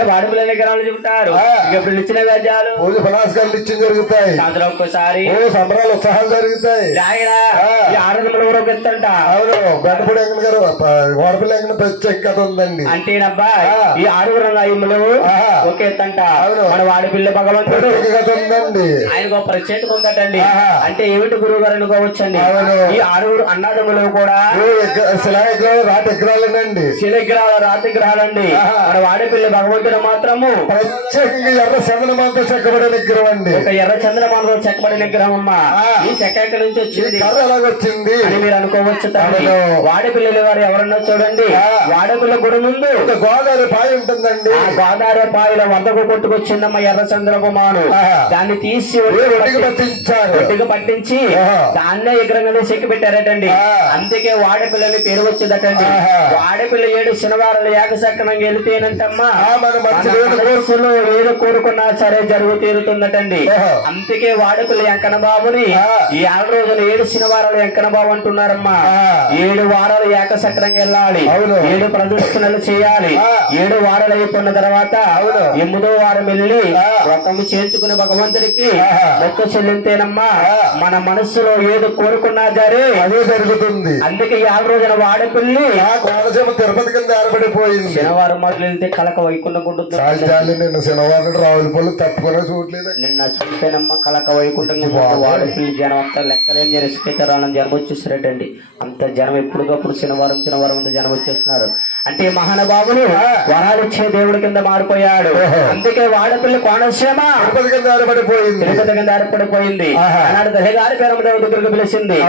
అంటే విగ్రహాలు చెబుతారు? ఇప్పుడు ఇచ్చిన గజాలు? పూజ పునస్కారాలు ఇచ్చిన జరుగుతాయి. సంవత్సరం ఒక్కసారి. ఓ సంబరాలు ఉత్సాహాలు జరుగుతాయి. ఆయన ఆ. ఈ ఆడదములు కూడా ఒక ఎత్తంట అవును గడ్డపూడి వెంకట గారు గోడపల్లి వెంకట ప్రత్యేకత ఉందండి. అంటేనబ్బా. ఈ ఆరుగురు రాయములు ఆ. ఒక ఎత్తంట అవును. మన వాడి పిల్ల భగవంతుడు ప్రత్యేకత ఉందండి. ఆయనకు ఒక ప్రత్యేకత ఉందటండి. అంటే ఏమిటి గురువు గారు అనుకోవచ్చండి. ఈ ఆరుగురు అన్నాదములు కూడా ఓ ఎగ్గ- శిలా విగ్రహాలు రాటి విగ్రహాలేనండి శిలగ్రహాల రాతి గ్రహాలండి. ఆహా. మన వాడిపిల్ల భగవంతుడు మాత్రము ప్రత్యేకంగా ఎర్ర చందనమాలతో చెక్కబడిన విగ్రహం అండి ఒక ఎర్ర చంద్రమానలో చెక్కబడిన విగ్రహం అమ్మ. ఈ చెక్క ఎక్కడి నుంచి వచ్చింది కర్ర ఎలాగొచ్చింది అని మీరు అనుకోవచ్చు అవును. వాడిపిల్లల వారు ఎవరన్నా చూడండి ఆ. వాడపిల్ల గుడి ముందు ఒక గోదావరి పాయ ఉంటుందండి ఆ గోదావరి పాయల వద్దకు కొట్టుకొచ్చిందమ్మ ఎర్ర చంద్రకుమారు. దాన్ని తీసి పట్టించారు పట్టించి. దాన్నే విగ్రహంగా చెక్కి పెట్టారటండి. అందుకే వాడపిల్లని పేరు వచ్చిందటండి. వాడపిల్ల ఏడు శనివారాలు ఏకసక్కనంగా వెళితేనంటమ్మా మనసులో మన ఏదో కోరుకున్నా సరే జరుగు తీరుతుందటండి. అందుకే వాడపిల్ల వెంకన్న బాబుని ఆరు రోజులు ఏడు శనివారాలు వెంకన్న బాబు అంటున్నారమ్మా. ఏడు వారాలు ఏకసక్రంగా వెళ్ళాలి అవును. ఏడు ప్రదక్షిణలు చేయాలి. ఏడు వారాలు అయిపోయిన తర్వాత అవును. ఎనిమిదో వారం వెళ్ళి. వ్రతము చేర్చుకునే భగవంతుడికి. మొక్క చెల్లింతేనమ్మా. మన మనస్సులో ఏదో కోరుకున్నా సరే అదే జరుగుతుంది అందుకే వాడపిల్లి ఆ కోనసీమ తిరుపతి కింద ఏర్పడిపోయింది శనివారం మొదలు వెళ్తే కలక వైకుంఠం చాలు ఉంటుంది చాలు నిన్న శనివారం రావుల పళ్ళు తప్పుకునే చూడలేదు నిన్న చూస్తేనమ్మ కలక వైకుంఠం వాడపిల్లి జనం అంతా లెక్కలేని జనస్కేతరాలను జనం వచ్చేసారటండి అంత జనం ఎప్పటికప్పుడు శనివారం శనివారం అంతా జనం వచ్చేస్తున్నారు. అంటే మహానుభావులు వరాలు ఇచ్చే దేవుడి కింద మారిపోయాడు. అందుకే వాడపిల్లి కోనసీమ తిరుపతి కింద తిరుపతి. ఆనాడు దహగారి దగ్గరకు పిలిచింది.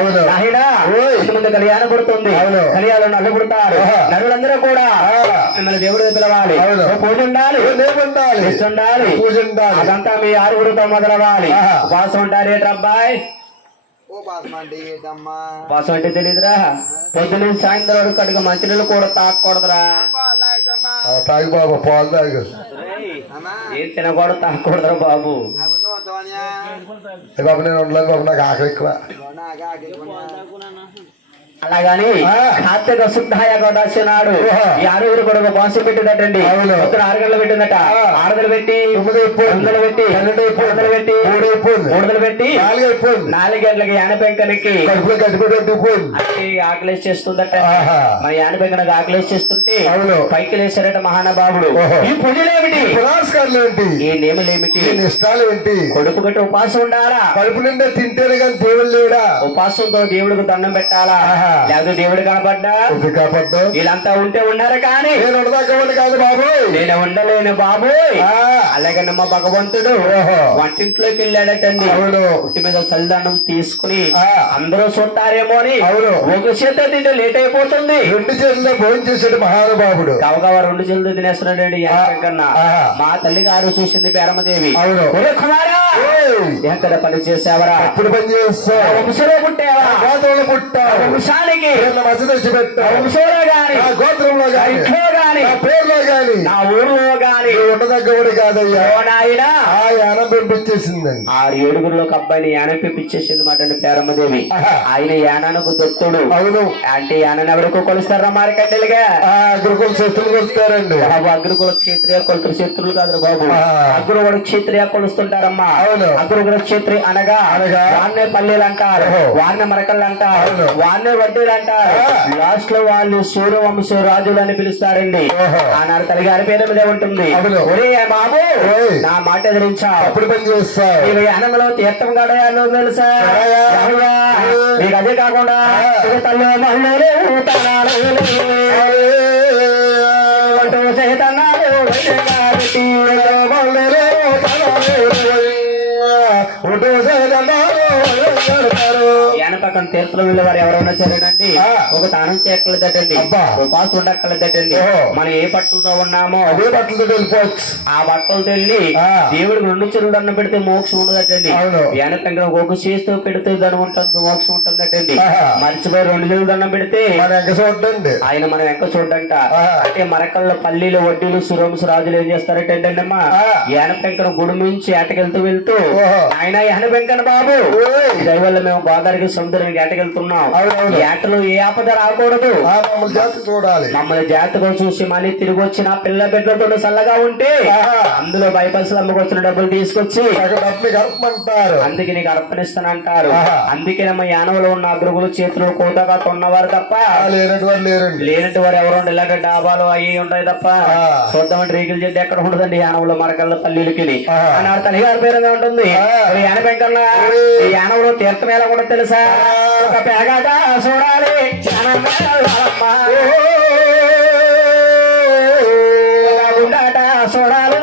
ముందు కళ్యాణ పుడుతుంది. కళ్యాణం నల్లు పుడతారు. నరులందరూ కూడా. మిమ్మల్ని దేవుడికి పిలవాలి. పూజ ఉండాలి. ఉండాలి. పూజ ఉండాలి. అదంతా మీ ఆరుగురితో మొదలవ్వాలి. ఆహా. ఉపవాసం ఉపవాసం అంటే తెలియదురా పొద్దున్న సాయంత్రం వరకు కడుగు మంచినీళ్ళు కూడా తాగకూడదురా. ఆ, తాగు బాబు పాలు తాగు. ఏం తినకూడదు తాగకూడదురా బాబు. నేను ఉండలేదు బాబు నాకు ఆకలి ఎక్కువ. అలాగని. కార్తీక శుద్ధాయ నాడు ఓహో. ఈ ఆరుగురు కూడా ఒక బాసు పెట్టిందటండి. పొద్దున ఆరు గంటలు పెట్టిందట. ఆరుదలు పెట్టి తొమ్మిది పెట్టి వందలు పెట్టి మూడుదలు పెట్టి నాలుగు గంటలకి యాన పెంకనికి ఆకలేసి చేస్తుందట. మన యాన పెంకనకు ఆకలేసి చేస్తుంటే అవును. పైకి లేచారట మహానుభావుడు. ఈ పూజలేమిటి పురాస్కారాలు ఏంటి ఈ నేములేమిటి ఈ నిష్టాలు ఏంటి కొడుకు గట్టి ఉపాసం ఉండాలా కడుపు నిండా తింటేనే కానీ దేవుడు లేడా ఉపాసంతో దేవుడికి దండం పెట్టాలా. లేకపోతే దేవుడు కనపడ్డా కాపాడు వీళ్ళంతా ఉంటే ఉన్నారు కానీ? నేను ఉండదాకా కాదు బాబు. నేను ఉండలేను బాబు. అలాగే నమ్మ భగవంతుడు ఓహో. వంటింట్లోకి వెళ్ళాడటండి. అవును. పుట్టి మీద చల్లిదండం తీసుకుని. అందరూ చూస్తారేమో అని అవును. ఒక చేత తింటే లేట్ అయిపోతుంది. రెండు చేతుల్లో భోజనం చేశాడు మహానుభావుడు. కవగవ రెండు చేతులు తినేస్తున్నాడండి కన్నా. మా తల్లి గారు చూసింది పేరమదేవి అవును. కుమారా! ఎక్కడ పని చేసావరా? ఎప్పుడు పని చేస్తావు? పుట్టావు. వంశానికి మధ్య తెచ్చి పెట్టావు వంశంలో గాని గోత్రంలో గాని. ఇంట్లో గాని నా పేరులో గాని నా ఊరిలో గాని నువ్వు ఉండదగ్గవాడు కాదయ్యా ఓ నాయనా ఆ యానం పంపించేసిందండి ఆరు ఏడుగురులో ఒక అబ్బాయిని యానం మాట పేరమ్మదేవి. ఆయన యానానికి దొత్తుడు అవును అంటే యానని ఎవరికో కొలుస్తారా మారికడ్డలుగా ఆ గురుకుల శత్రులు కొడతారండి బాబు అగ్రకుల క్షేత్రియ కొలుతురు శత్రులు కాదు బాబు. అగ్రవాడు క్షేత్రియ కొలుస్తుంటారమ్మా అవును. అగ్రకుల క్షేత్రి అనగా అనగా? వాన్నే పల్లెలు అంటారు. వాన్నే మరకలు అంటారు అవును. వాన్నే వడ్డీలు అంటారు. లాస్ట్లో వాళ్ళు సూర్యవంశ రాజులు అని పిలుస్తారండి ఓహో. ఆనాడు తల్లి గారి పేరు మీద ఉంటుంది. ఒరే బాబు. నా మాట ఎదిరించా అప్పుడు పని యానంలో తీర్థం గడయాలో తెలుసా? నీకు అదే కాకుండా ఆ. పక్కన తీర్థంలో వెళ్ళే వారు ఎవరైనా సరేనండి. ఒక తానం చేయక్కర్లేదటండి అబ్బా. ఉపాసం ఉండక్కర్లేదటండి ఓహో. మనం ఏ పట్టులతో ఉన్నామో అదే బట్టలతో వెళ్ళిపోవచ్చు ఆ బట్టలు తెల్లి ఆ. దేవుడికి రెండు చెరువులు దండం పెడితే మోక్షం ఉండదటండి అవును. వెనకంగా ఒక చేస్తూ పెడితే ధనం ఉంటుంది మోక్షం ఉంటుందటండి ఆహా. మర్చిపోయి రెండు చెరువులు దండం పెడితే ఆయన మనం ఎక్క చూడంట. అంటే మరకల్లో పల్లీలు వడ్డీలు సురముసు రాజులు ఏం చేస్తారటండి అమ్మా. యాన పెంకన గుడి నుంచి ఏటకెళ్తూ వెళ్తూ. ఆయన యాన వెంకన్న బాబు. దయవల్ల మేము గోదావరికి సముద్రానికి ఏటకెళ్తున్నాం ఏటలో ఏ ఆపద రాకూడదు. జాతి చూడాలి. మమ్మల్ని జాతకం చూసి మళ్ళీ తిరిగి వచ్చిన పిల్ల బిడ్డలతో చల్లగా ఉంటే. అందులో బైపల్స్ అమ్ముకొచ్చిన డబ్బులు తీసుకొచ్చి అందుకే నీకు అర్పణిస్తానంటారు. అందుకే మా యానవలో ఉన్న అగ్రగులు చేతిలో కోతగా ఉన్నవారు తప్ప లేనటువంటి వారు లేరండి. లేనట్టు వారు ఎవరు. ఇలాంటి డాబాలు అవి ఉంటాయి తప్ప. చూద్దామంటే రేకులు చెట్టు ఎక్కడ ఉండదండి యానవలో మరకల్లో పల్లీలకి ఆ. ఆనాడు తల్లిగారి పేరుగా ఉంటుంది. యాన ఈ యానవలో తీర్థం ఎలా కూడా తెలుసా? ఒక పేగాట చూడాలి చూడాలి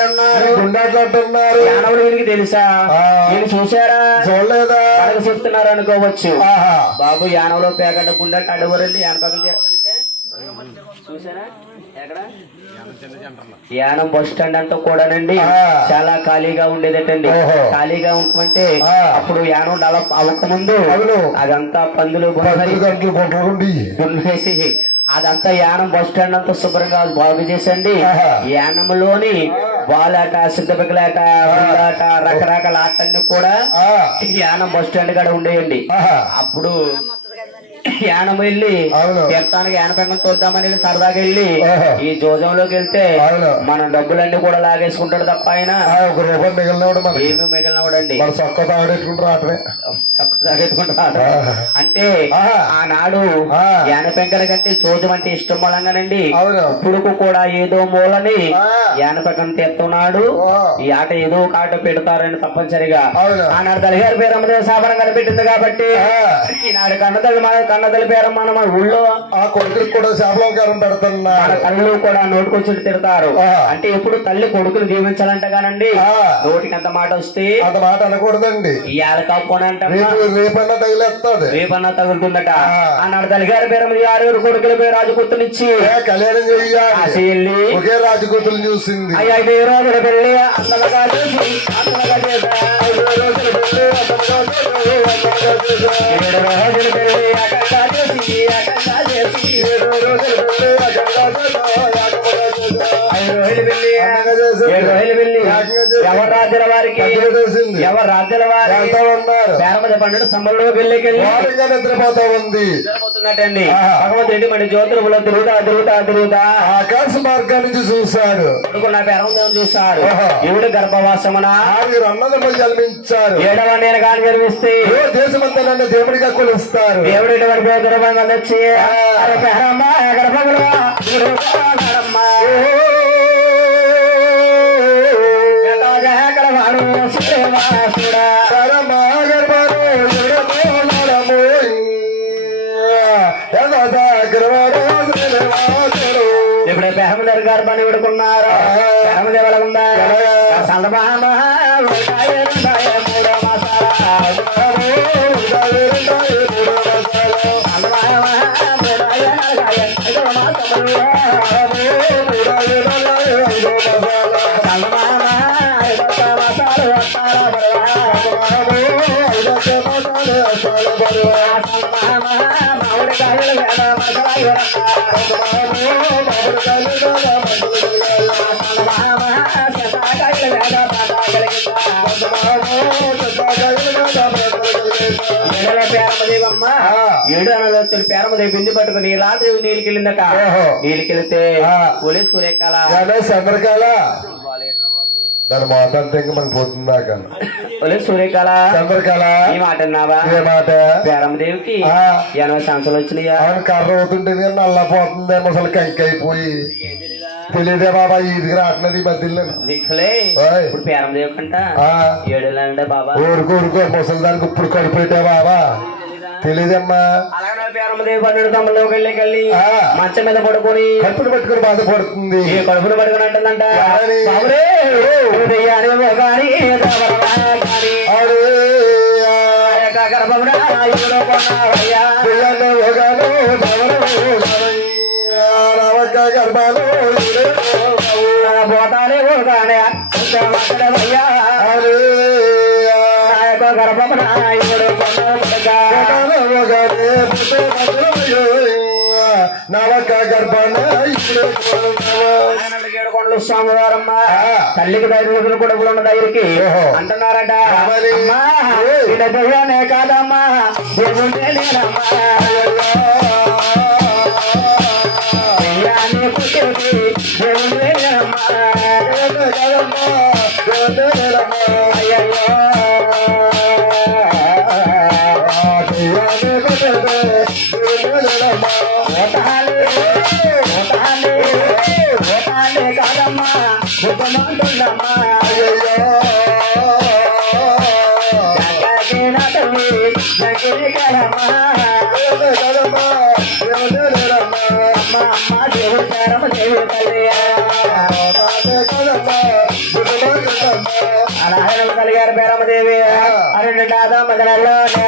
వెళ్ళాలి. గుండాట్లంటున్నారు. యానవులు తెలుసా. వీళ్ళు చూసారా చూడలేదా? చెప్తున్నారు అనుకోవచ్చు. ఆహా. బాబు యానంలో పేకట గుండె అడవరండి యానపక్కన తీర్థానికే చూసారా ఎక్కడ యానం బస్ స్టాండ్ అంతా కూడానండి. చాలా ఖాళీగా ఉండేదటండి ఓహో. ఖాళీగా ఉంటమంటే ఆ. అప్పుడు యానం డెవలప్ అవ్వక ముందు అవును. అదంతా పందులు దున్నేసి అదంతా యానం బస్ స్టాండ్ అంతా శుభ్రంగా బాగు చేసండి. యానంలోని బాలాట సిద్ధపికలాట గుండాట రకరకాల ఆటలన్నీ కూడా యానం బస్ స్టాండ్ కాడ ఉండేయండి. అప్పుడు యానం వెళ్ళి. తీర్థానికి యానపంగం చూద్దామని వెళ్ళి సరదాగా వెళ్ళి. ఈ జోజంలోకి వెళ్తే. మన డబ్బులన్నీ కూడా లాగేసుకుంటాడు తప్ప ఆయన ఏమి మిగిలినవాడండి మన సొక్క అంటే. ఆనాడు ఆ. యానపెంకల కంటే చోజం అంటే ఇష్టం మూలంగానండి అవును ఇప్పుడుకు కూడా ఏదో మూలని ఆ. యానపకం తెస్తున్నాడు. ఈ ఆట ఏదో ఒక ఆట పెడతారని తప్పనిసరిగా. ఆనాడు తల్లిగారి పేరు అమ్మదేవ సాబరం కనిపెట్టింది కాబట్టి ఆ. ఈనాడు కన్నతల్లి మన కన్నతల్లి పేరు మన మన ఊళ్ళో ఆ కొడుకుకి కూడా శాపలంకారం మన పెడుతున్నారు కళ్ళు కూడా నోటుకొచ్చి తిడతారు. అంటే ఎప్పుడు తల్లి కొడుకుని దీవించాలంట కానండి. నోటికి ఎంత మాట వస్తే అంత మాట అనకూడదండి ఇవాళ రేపు రేపన్నా తగులుతుందట. ఆ. ఆనాడు తల్లిగారి పేరు మీద ఆరుగురు కొడుకుల పేరు రాజపుత్రునిచ్చి. కళ్యాణం చెయ్యాలి. ఒకే రాజకూతులు చూసింది. అయ్యా ఐదు రోజుల పెళ్ళి అందలుగా చేసి అందలుగా వారికి. ఎవరు రాజ్యాల వారి ఎంత ఉన్నారు. పేరమద పండుగ స్తంభంలో పెళ్ళికెళ్ళి వారంగా నిద్రపోతా ఉంది. నిద్రపోతున్నట్టండి ఆహా. భగవంతుడు ఏంటి మన జ్యోతులు తిరుగుతా తిరుగుతా తిరుగుతా. ఆకాశ మార్గం నుంచి చూశాడు నా పేరమదం చూశాడు. ఎవడు గర్భవాసమున ఆరుగురు అన్నదమ్ములు జన్మించారు. ఏడవ నేను కాని జరిపిస్తే ఏ దేశమంతా నన్ను దేవుడిగా కొలుస్తారు. దేవుడు దుర్భంగా వచ్చి ఇప్పుడు పేరమదర్ గర్భాన్ని విడుకున్నారు పేరమది వెళ్ళకుందా సందమామ మూడో మాసాల ఏడు అనదొత్తుడు పేరమదేవి బిందు పట్టుకుని రాత్రి నీళ్ళకెళ్ళిందట. నీళ్ళకెళ్తే. పోలీస్ సూర్యకాల. చంద్రకాల దాని మాట అంటే ఇంక మనకు పోతుందా కానీ పోలీస్ సూర్యకాల చంద్రకాల ఈ మాట అన్నావా? ఏ మాట. పేరమదేవికి. ఎనభై సంవత్సరాలు వచ్చినాయా? అవును కర్ర అవుతుంటేది కానీ నల్లపోతుంది ముసలి కంకి అయిపోయి తెలియదే బాబా ఇది రావట్లేదు ఈ మధ్యలో. ఇప్పుడు పేరమదేవి కంట బాబా. ఊరుకో ఊరుకో ముసలి దానికి ఇప్పుడు కడుపు పెట్టా బాబా. తెలియదమ్మా అలాగే పేరమదేవి పన్నెండు తమ్ముళ్ళకి వెళ్ళి వెళ్ళి. మంచం మీద పడుకొని కడుపును పట్టుకుని బాధపడుతుంది ఈ కడుపును పడుకుని అంటుందంట గర్భాలు పోతానే పోతానే, ఇంకా స్వామివారమ్మ తల్లికి ఐదు రోజులు కూడా ఇప్పుడు ఉన్నదా ఇరికి అంటున్నారట కాదమ్మా దేవుడే లేదమ్మా Adam, and I love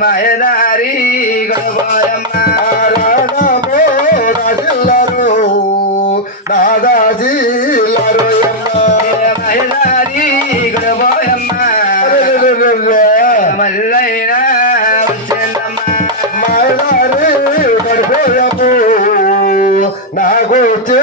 మహదారి గోయమ్మ రాజులరు Dadaji మహదారి గోయమ్మ మల్లైనా వచ్చిందమ్మ. మహదారి పడిపోయము నాకు